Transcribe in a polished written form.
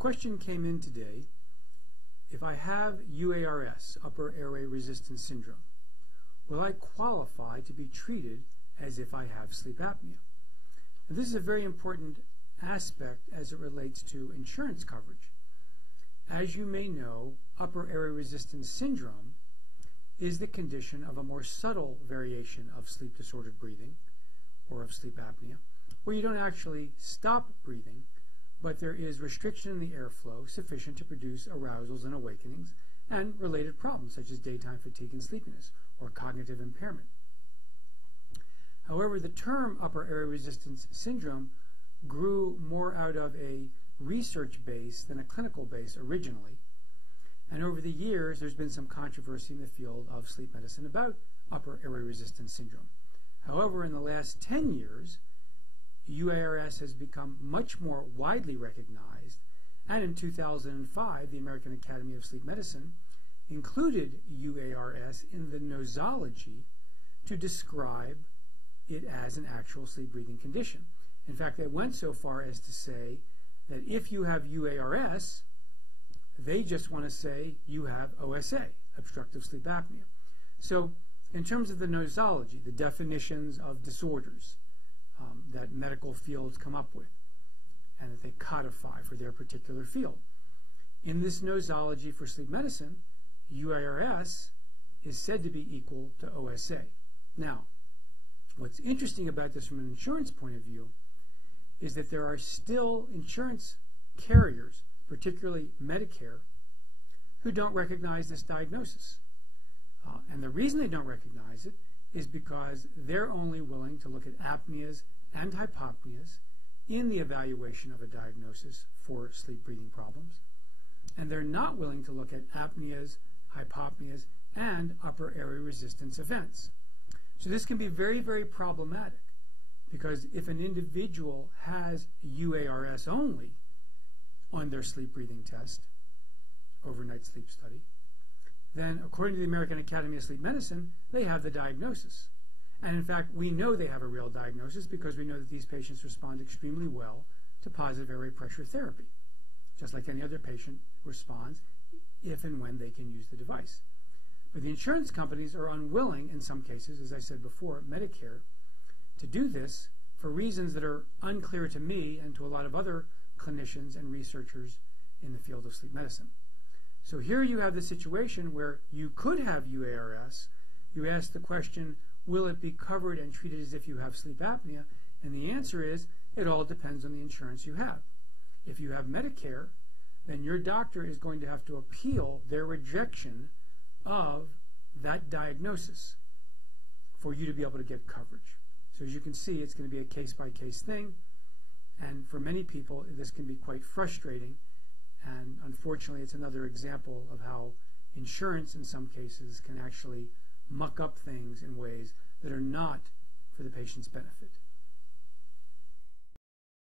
question came in today: if I have UARS, upper airway resistance syndrome, will I qualify to be treated as if I have sleep apnea? And this is a very important aspect as it relates to insurance coverage. As you may know, upper airway resistance syndrome is the condition of a more subtle variation of sleep disordered breathing, or of sleep apnea, where you don't actually stop breathing, but there is restriction in the airflow sufficient to produce arousals and awakenings and related problems such as daytime fatigue and sleepiness, or cognitive impairment. However, the term upper airway resistance syndrome grew more out of a research base than a clinical base originally. And over the years, there's been some controversy in the field of sleep medicine about upper airway resistance syndrome. However, in the last 10 years, UARS has become much more widely recognized, and in 2005, the American Academy of Sleep Medicine included UARS in the nosology to describe it as an actual sleep breathing condition. In fact, they went so far as to say that if you have UARS, they just want to say you have OSA, obstructive sleep apnea. So in terms of the nosology, the definitions of disorders that medical fields come up with and that they codify for their particular field, in this nosology for sleep medicine, UARS is said to be equal to OSA. Now, what's interesting about this from an insurance point of view is that there are still insurance carriers, particularly Medicare, who don't recognize this diagnosis. And the reason they don't recognize it is because they're only willing to look at apneas and hypopneas in the evaluation of a diagnosis for sleep breathing problems. And they're not willing to look at apneas, hypopneas, and upper airway resistance events. So this can be very, very problematic, because if an individual has UARS only on their sleep breathing test, overnight sleep study, then according to the American Academy of Sleep Medicine, they have the diagnosis. And in fact, we know they have a real diagnosis because we know that these patients respond extremely well to positive airway pressure therapy, just like any other patient responds if and when they can use the device. But the insurance companies are unwilling, in some cases, as I said before, Medicare, to do this for reasons that are unclear to me and to a lot of other clinicians and researchers in the field of sleep medicine. So here you have the situation where you could have UARS. You ask the question, will it be covered and treated as if you have sleep apnea? And the answer is, it all depends on the insurance you have. If you have Medicare, then your doctor is going to have to appeal their rejection of that diagnosis for you to be able to get coverage. So as you can see, it's going to be a case-by-case thing, and for many people, this can be quite frustrating, and unfortunately, it's another example of how insurance, in some cases, can actually muck up things in ways that are not for the patient's benefit.